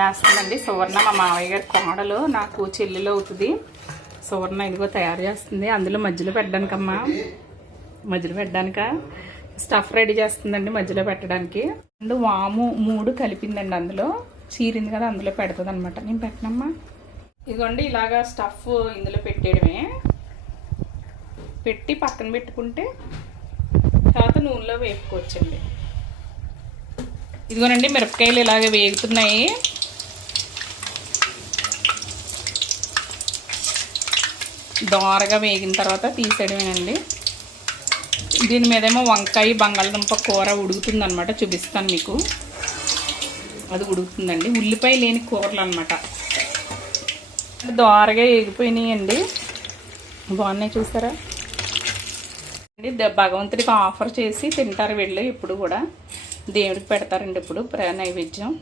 వేస్తుందండి. సువర్ణ మా మావయ్య గారి కోడలు నాకు చెల్లెలు అవుతుంది. సువర్ణ ఇదిగో తయారు చేస్తుంది. అందులో మధ్యలో పెట్టడానికమ్మా. మధ్యలో పెట్టడానిక? స్టఫ్ రెడీ చేస్తుందండి మధ్యలో పెట్టడానికి. అండ్ వాము మూడు కలిపిందండి అందులో. చీరింది కదా అందులో పెడుతుంది అనమాట నేను పెట్టనమ్మా. ఇదిగోండి ఇలాగా స్టఫ్ ఇందులో పెట్టేయడమే. పెట్టి పక్కన పెట్టుకుంటే తర్వాత నూనెలో వేపుకోవచ్చండి. ఇదిగోనండి మిరపకాయలు ఇలాగ వేగుతున్నాయి. దోరగా వేగిన తర్వాత తీసేయడమేనండి. దీని మీదేమో వంకాయ బంగాళదుంప కూర ఉడుకుతుందనమాట చూపిస్తాను మీకు. అది ఉడుకుతుందండి. ఉల్లిపాయ లేని కూరలు అనమాట దోరగా వేగిపోయినాయండి. బాగున్నాయి చూసారా? అండి భగవంతుడికి ఆఫర్ చేసి తింటారు వీళ్ళు ఇప్పుడు కూడా. దేవుడికి పెడతారండి ఇప్పుడు ప్ర నైవేద్యం.